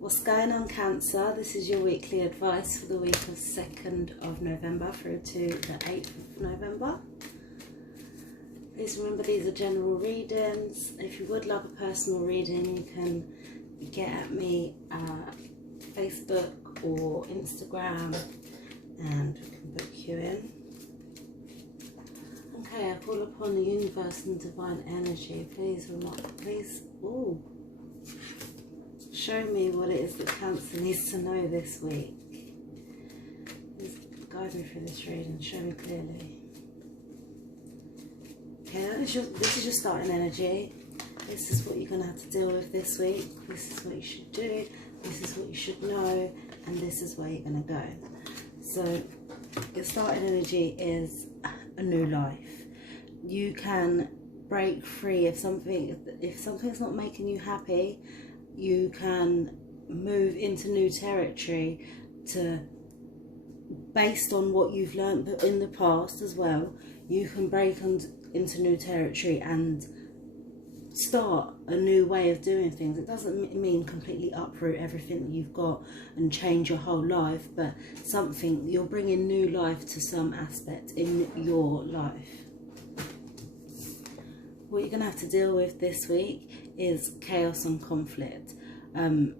What's going on, Cancer? This is your weekly advice for the week of 2nd of November through to the 8th of November. Please remember these are general readings. If you would like a personal reading, you can get at me at Facebook or Instagram and we can book you in. Okay, I call upon the universe and divine energy. Please, show me what it is that Cancer needs to know this week. Please guide me through this reading. Show me clearly. Okay, this is your starting energy. This is what you're going to have to deal with this week. This is what you should do. This is what you should know. And this is where you're going to go. So, your starting energy is a new life. You can break free if something's not making you happy. You can move into new territory based on what you've learned in the past as well. You can break into new territory and start a new way of doing things. It doesn't mean completely uproot everything that you've got and change your whole life, but you're bringing new life to some aspect in your life. What you're going to have to deal with this week is chaos and conflict. Okay,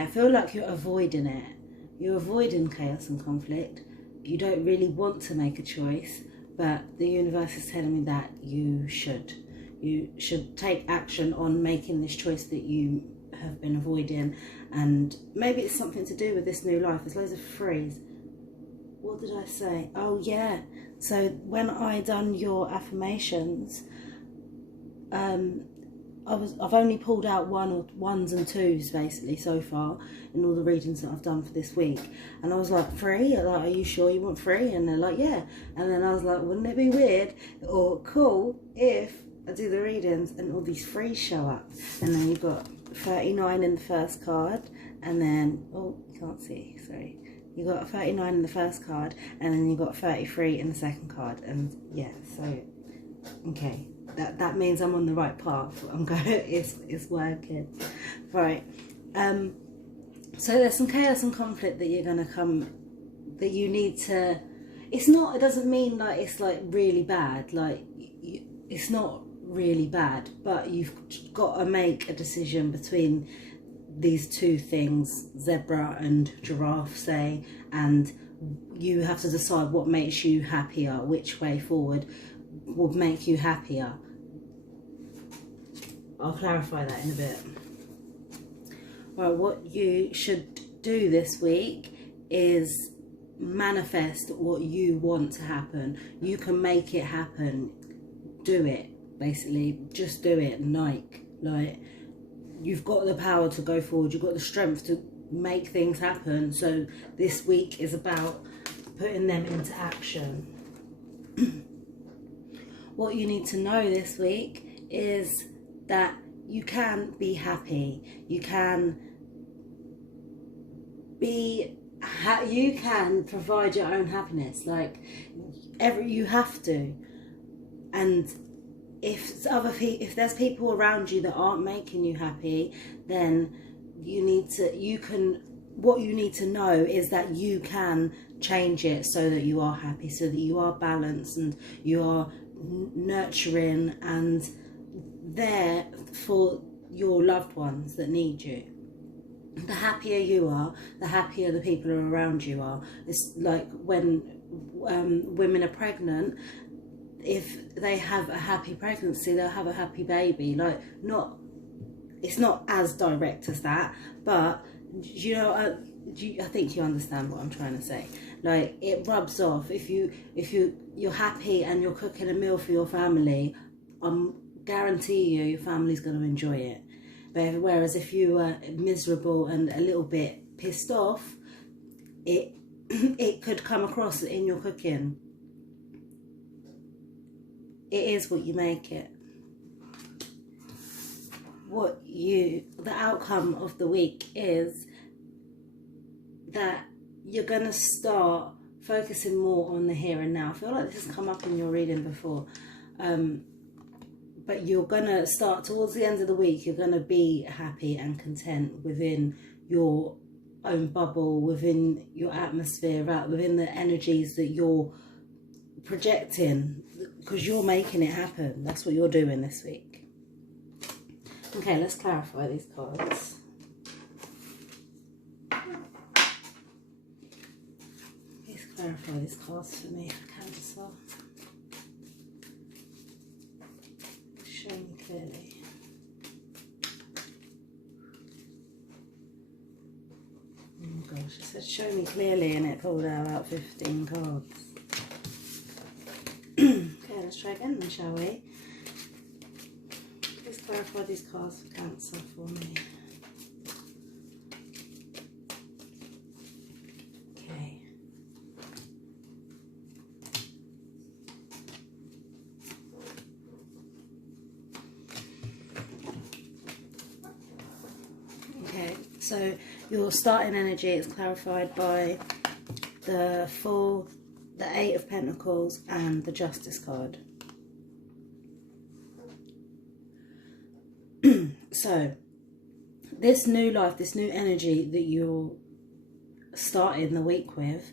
I feel like you're avoiding it. You're avoiding chaos and conflict. You don't really want to make a choice, but the universe is telling me that you should. You should take action on making this choice that you have been avoiding, and maybe it's something to do with this new life. There's loads of threes. What did I say? Oh yeah. So when I done your affirmations, I've only pulled out ones and twos basically so far in all the readings that I've done for this week, and I was like, 3? Like, are you sure you want 3? And they're like, yeah. And then I was like, wouldn't it be weird or cool if I do the readings and all these 3s show up? And then you've got 39 in the first card, and then you can't see, sorry. You got 39 in the first card, and then you got 33 in the second card, and yeah, so okay, that means I'm on the right path. I'm going, it's working, right? So there's some chaos and conflict that you're gonna that you need to. It doesn't mean like it's like really bad. Like it's not really bad, but you've got to make a decision between these two things, zebra and giraffe, say, and you have to decide what makes you happier, which way forward would make you happier. I'll clarify that in a bit. Right, what you should do this week is manifest what you want to happen. You can make it happen. Do it, basically. Just do it. Like you've got the power to go forward. You've got the strength to make things happen. So this week is about putting them into action. What you need to know this week is that you can be happy. You can provide your own happiness. Like you have to. And if there's people around you that aren't making you happy, then what you need to know is that you can change it so that you are happy, so that you are balanced and you are nurturing and there for your loved ones that need you. The happier you are, the happier the people around you are. It's like when women are pregnant. If they have a happy pregnancy, they'll have a happy baby. Like, it's not as direct as that, but you know, I think you understand what I'm trying to say. Like, it rubs off. If you're happy and you're cooking a meal for your family, guarantee you your family's going to enjoy it. But whereas if you were miserable and a little bit pissed off, it could come across in your cooking. It is what you make it. The outcome of the week is that you're going to start focusing more on the here and now. I feel like this has come up in your reading before. but you're gonna start towards the end of the week, you're gonna be happy and content within your own bubble, within your atmosphere, right, within the energies that you're projecting, because you're making it happen. That's what you're doing this week. Okay, let's clarify these cards. Please clarify these cards for me, Cancer. Show me clearly. Oh gosh, it said show me clearly and it pulled out about 15 cards. Okay, let's try again then, shall we? Please clarify these cards for Cancer for me. Okay. Okay, so your starting energy is clarified by the Fool, the Eight of Pentacles and the Justice card. So this new life, this new energy that you're starting the week with,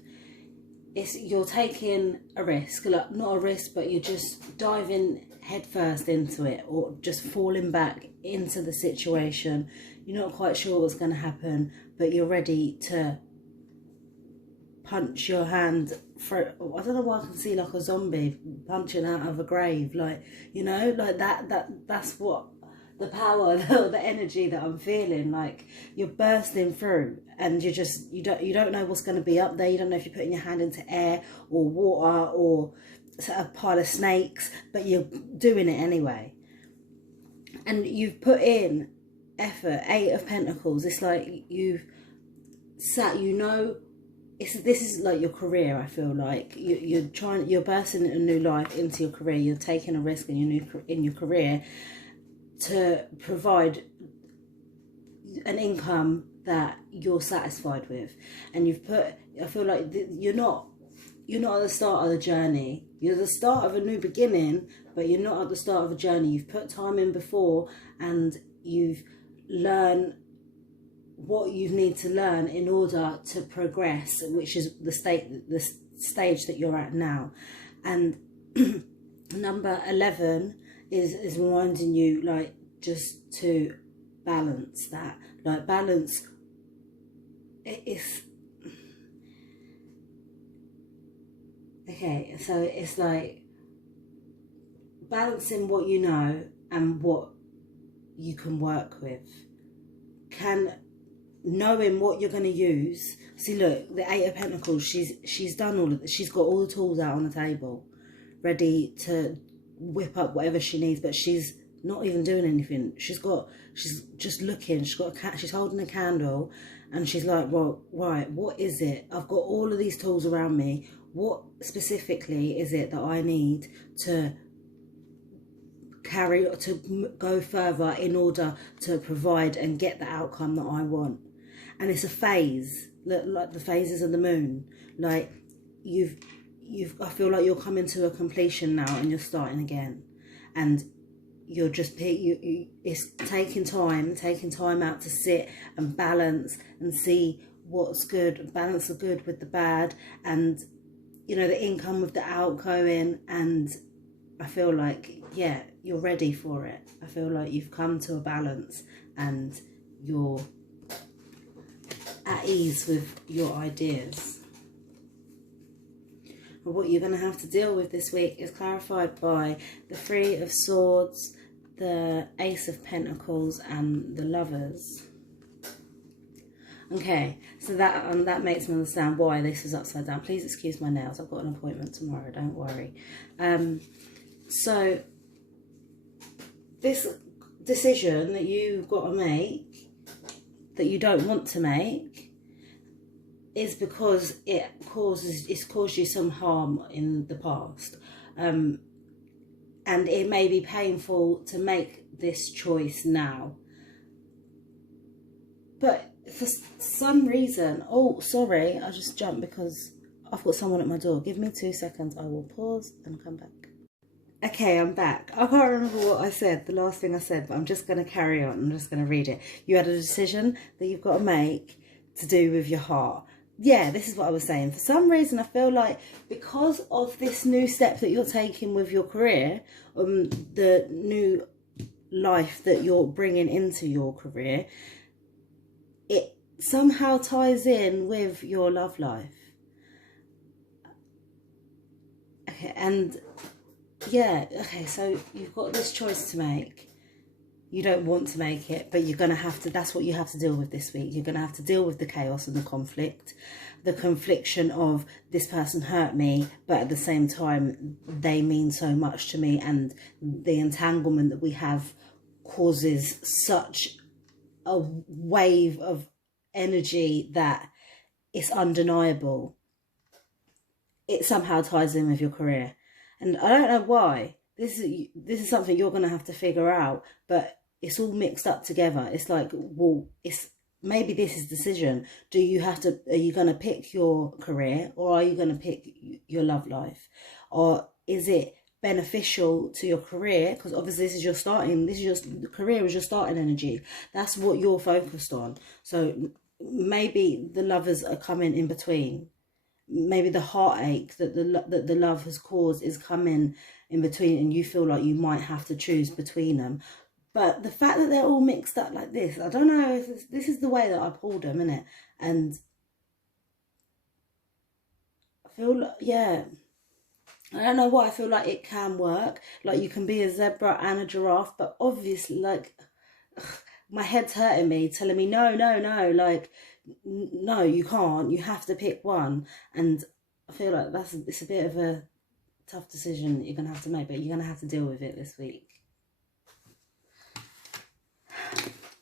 you're taking a risk, like not a risk, but you're just diving headfirst into it, or just falling back into the situation. You're not quite sure what's going to happen, but you're ready to punch your hand for, I don't know why I can see like a zombie punching out of a grave, like, you know, like that's what the power, the energy that I'm feeling. Like you're bursting through, and you don't know what's going to be up there. You don't know if you're putting your hand into air or water or a pile of snakes, but you're doing it anyway, and you've put in effort. Eight of Pentacles, it's like you've sat, you know, this is like your career. I feel like you're bursting a new life into your career. You're taking a risk in your career to provide an income that you're satisfied with. And you've put, I feel like you're not at the start of the journey. You're the start of a new beginning, but you're not at the start of a journey. You've put time in before, and you've learned what you need to learn in order to progress, which is the stage that you're at now. And number 11 is reminding you, like, just to balance that, like balance. It's okay, so it's like balancing what you know and what you can work with. Knowing what you're going to use. See, look, the Eight of Pentacles, she's done all of this. She's got all the tools out on the table, ready to whip up whatever she needs, but she's not even doing anything. She's just looking. She's holding a candle, and she's like, well, right, what is it? I've got all of these tools around me. What specifically is it that I need to go further in order to provide and get the outcome that I want? And it's a phase, like the phases of the moon. Like I feel like you're coming to a completion now, and you're starting again, and you're just it's taking time out to sit and balance and see what's good, balance the good with the bad, and you know, the income with the outgoing. And I feel like, yeah, you're ready for it. I feel like you've come to a balance, and you're at ease with your ideas. But what you're going to have to deal with this week is clarified by the Three of Swords, the Ace of Pentacles, and the Lovers. Okay, so that makes me understand why this is upside down. Please excuse my nails. I've got an appointment tomorrow, don't worry. So this decision that you've got to make, that you don't want to make, is because it's caused you some harm in the past, and it may be painful to make this choice now, but for some reason, oh sorry, I just jumped because I've got someone at my door. Give me 2 seconds, I will pause and come back. Okay, I'm back. I can't remember what I said, the last thing I said, but I'm just going to carry on. I'm just going to read it. You had a decision that you've got to make to do with your heart. Yeah, this is what I was saying. For some reason, I feel like because of this new step that you're taking with your career, the new life that you're bringing into your career, it somehow ties in with your love life. Okay, and yeah, okay, so you've got this choice to make. You don't want to make it, but you're going to have to, that's what you have to deal with this week. You're going to have to deal with the chaos and the conflict, the confliction of this person hurt me, but at the same time, they mean so much to me, and the entanglement that we have causes such a wave of energy that it's undeniable. It somehow ties in with your career. And I don't know why. This is something you're going to have to figure out, but it's all mixed up together. It's like, well, maybe this is decision. Are you going to pick your career, or are you going to pick your love life? Or is it beneficial to your career? Because obviously the career is your starting energy. That's what you're focused on. So maybe the lovers are coming in between. Maybe the heartache that the love has caused is coming in between, and you feel like you might have to choose between them. But the fact that they're all mixed up like this, I don't know if this is the way that I pulled them, innit? And I feel like, yeah, I don't know why, I feel like it can work. Like, you can be a zebra and a giraffe, but obviously, like, my head's hurting me, telling me, no, like, no, you can't. You have to pick one. And I feel like it's a bit of a tough decision that you're going to have to make, but you're going to have to deal with it this week.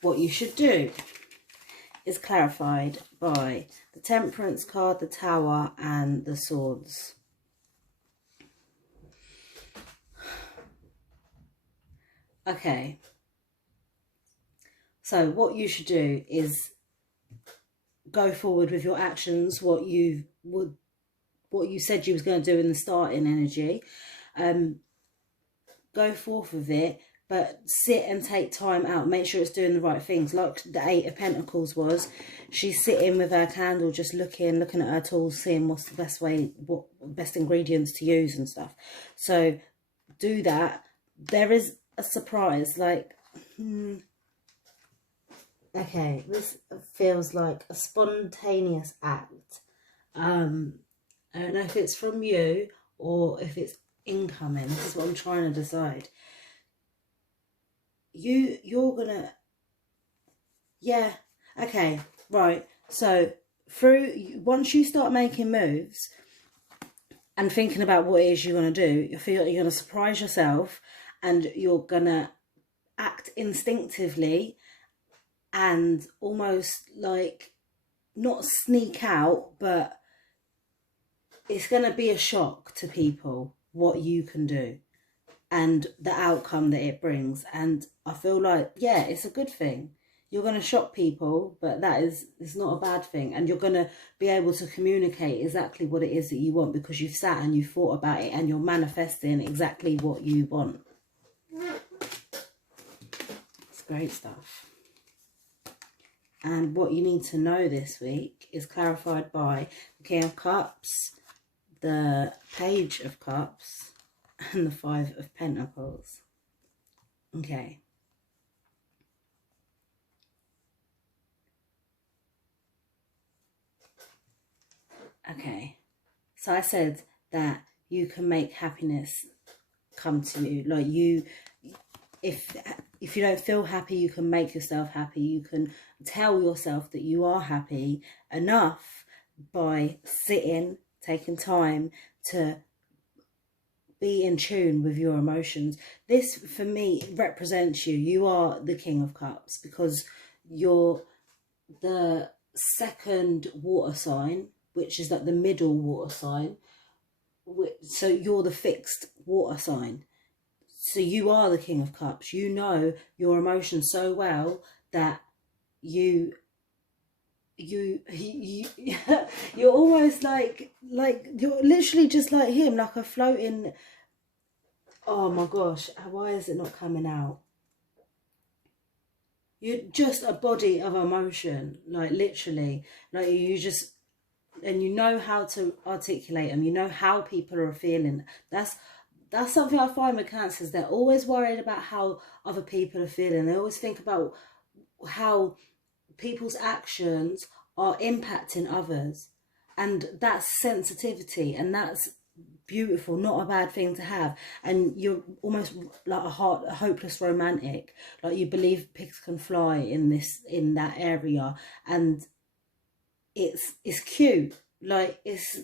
What you should do is clarified by the Temperance card, the Tower, and the Swords. Okay. So what you should do is go forward with your actions, what you said you was going to do in the starting energy. Go forth with it, but sit and take time out. Make sure it's doing the right things. Like the Eight of Pentacles was, she's sitting with her candle, just looking at her tools, seeing what's the best way, what best ingredients to use and stuff. So do that. There is a surprise, like, okay, this feels like a spontaneous act. I don't know if it's from you or if it's incoming. This is what I'm trying to decide. You're gonna, yeah, okay, right. So once you start making moves and thinking about what it is you're gonna do, you feel like you're gonna surprise yourself, and you're gonna act instinctively and almost like not sneak out, but it's going to be a shock to people what you can do and the outcome that it brings. And I feel like, yeah, it's a good thing. You're going to shock people, but it's not a bad thing. And you're going to be able to communicate exactly what it is that you want, because you've sat and you've thought about it and you're manifesting exactly what you want. It's great stuff. And what you need to know this week is clarified by the King of Cups, the Page of Cups, and the Five of Pentacles. Okay. Okay. So I said that you can make happiness come to you. Like, if you don't feel happy, you can make yourself happy. You can tell yourself that you are happy enough by sitting, taking time to be in tune with your emotions. This, for me, represents you. You are the King of Cups, because you're the second water sign, which is like the middle water sign. So you're the fixed water sign. So you are the King of Cups. You know your emotions so well that you're almost like you're literally just like him, like a floating Oh my gosh, why is it not coming out? You're just a body of emotion, like literally. Like you just, and you know how to articulate them. You know how people are feeling. That's something I find with cancers. They're always worried about how other people are feeling. They always think about how people's actions are impacting others. And that's sensitivity, and that's beautiful, not a bad thing to have. And you're almost like a hopeless romantic. Like you believe pigs can fly in that area, and it's cute. Like it's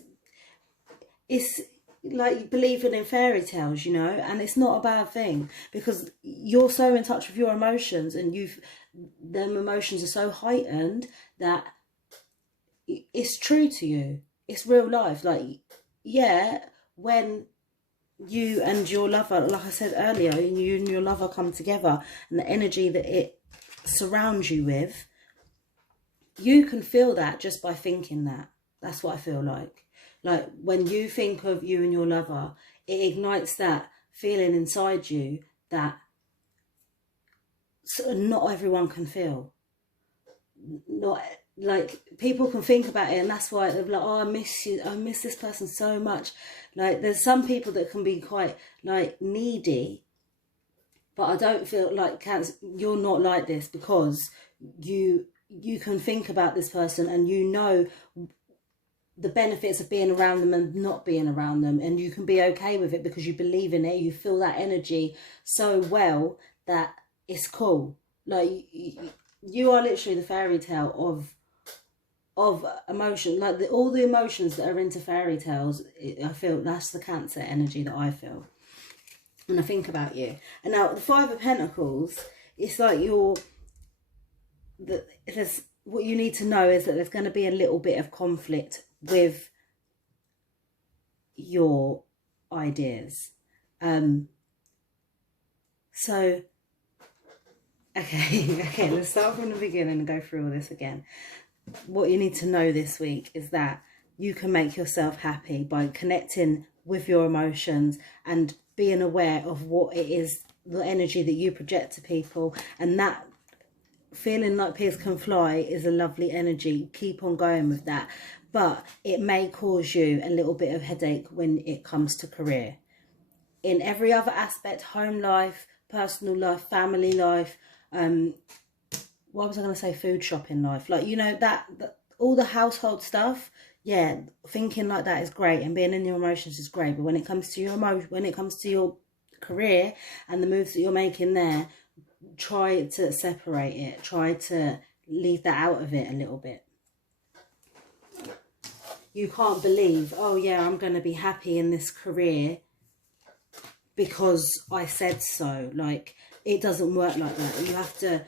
like you believing in fairy tales, you know, and it's not a bad thing because you're so in touch with your emotions, and them emotions are so heightened that it's true to you. It's real life. Like, yeah, when you and your lover, like I said earlier, you and your lover come together, and the energy that it surrounds you with, you can feel that just by thinking that. That's what I feel like. Like when you think of you and your lover, it ignites that feeling inside you that not everyone can feel. Not like people can think about it, and that's why they're like, oh, I miss you, I miss this person so much. Like there's some people that can be quite like needy, but I don't feel like cancer, you're not like this, because you can think about this person, and you know the benefits of being around them and not being around them, and you can be okay with it because you believe in it. You feel that energy so well that it's cool. Like you are literally the fairy tale of emotion. Like all the emotions that are into fairy tales, I feel that's the Cancer energy that I feel when I think about you. And now the Five of Pentacles, it's like there's what you need to know is that there's going to be a little bit of conflict with your ideas. So okay, let's start from the beginning and go through all this again. What you need to know this week is that you can make yourself happy by connecting with your emotions and being aware of what it is, the energy that you project to people, and that feeling like pigs can fly is a lovely energy. Keep on going with that, but it may cause you a little bit of headache when it comes to career. In every other aspect, home life, personal life, family life, what was I going to say, food shopping life, like, you know, that all the household stuff, yeah, thinking like that is great, and being in your emotions is great. But when it comes to your career and the moves that you're making there, try to separate it. Try to leave that out of it a little bit. You can't believe, oh yeah, I'm going to be happy in this career because I said so. Like, it doesn't work like that. You have to,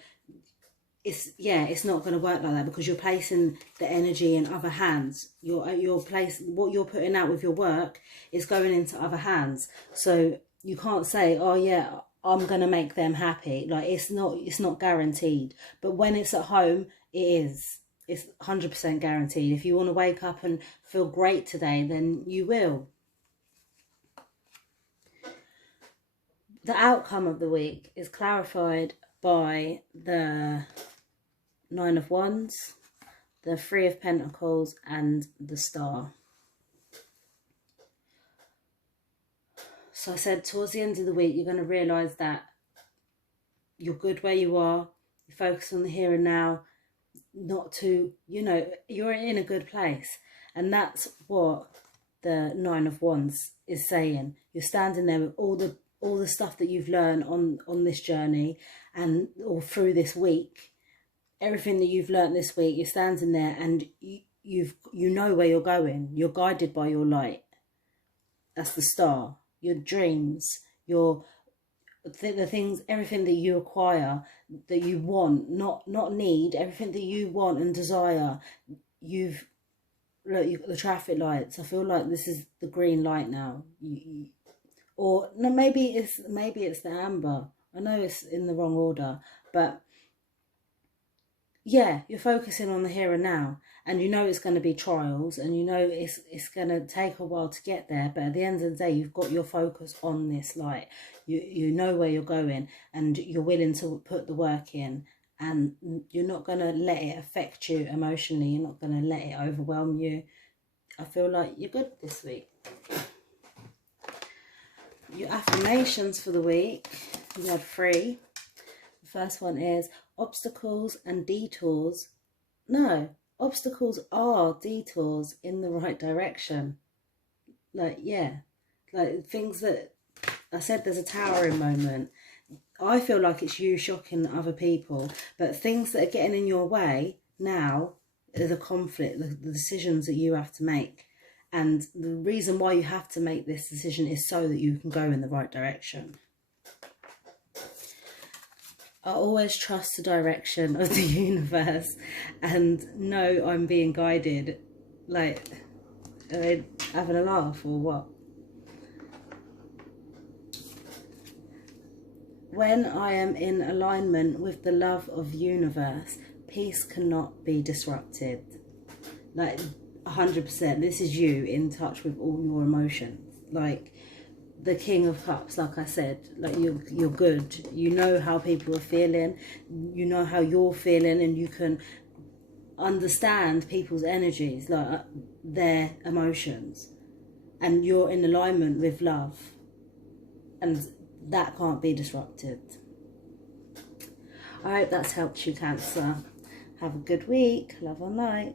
it's not going to work like that, because you're placing the energy in other hands. What you're putting out with your work is going into other hands. So you can't say, oh yeah, I'm going to make them happy. Like, it's not guaranteed. But when it's at home, it is. It's 100% guaranteed. If you want to wake up and feel great today, then you will. The outcome of the week is clarified by the Nine of Wands, the Three of Pentacles, and the Star. So I said towards the end of the week, you're going to realise that you're good where you are. You focus on the here and now, not to, you know, you're in a good place. And that's what the Nine of Wands is saying. You're standing there with all the stuff that you've learned on this journey or through this week. Everything that you've learned this week, you're standing there and you know where you're going. You're guided by your light. That's the Star. Your dreams, the things, everything that you acquire, that you want, not need, everything that you want and desire. You've the traffic lights. I feel like this is the green light now. Or no, maybe it's the amber. I know it's in the wrong order, but yeah, you're focusing on the here and now, and you know it's going to be trials, and you know it's going to take a while to get there, but at the end of the day, you've got your focus on this light. You know where you're going, and you're willing to put the work in, and you're not going to let it affect you emotionally. You're not going to let it overwhelm you. I feel like you're good this week. Your affirmations for the week, you had 3. The first one is obstacles and detours. No, obstacles are detours in the right direction. Like, yeah, like things that I said, there's a towering moment. I feel like it's you shocking other people, but things that are getting in your way now are the conflict, the decisions that you have to make. And the reason why you have to make this decision is so that you can go in the right direction. I always trust the direction of the universe and know I'm being guided. Like, are they having a laugh or what? When I am in alignment with the love of the universe, peace cannot be disrupted. Like, 100%. This is you in touch with all your emotions. Like, the King of Cups, like I said, like you're good. You know how people are feeling. You know how you're feeling, and you can understand people's energies, like their emotions, and you're in alignment with love, and that can't be disrupted. I hope that's helped you, Cancer. Have a good week. Love and light.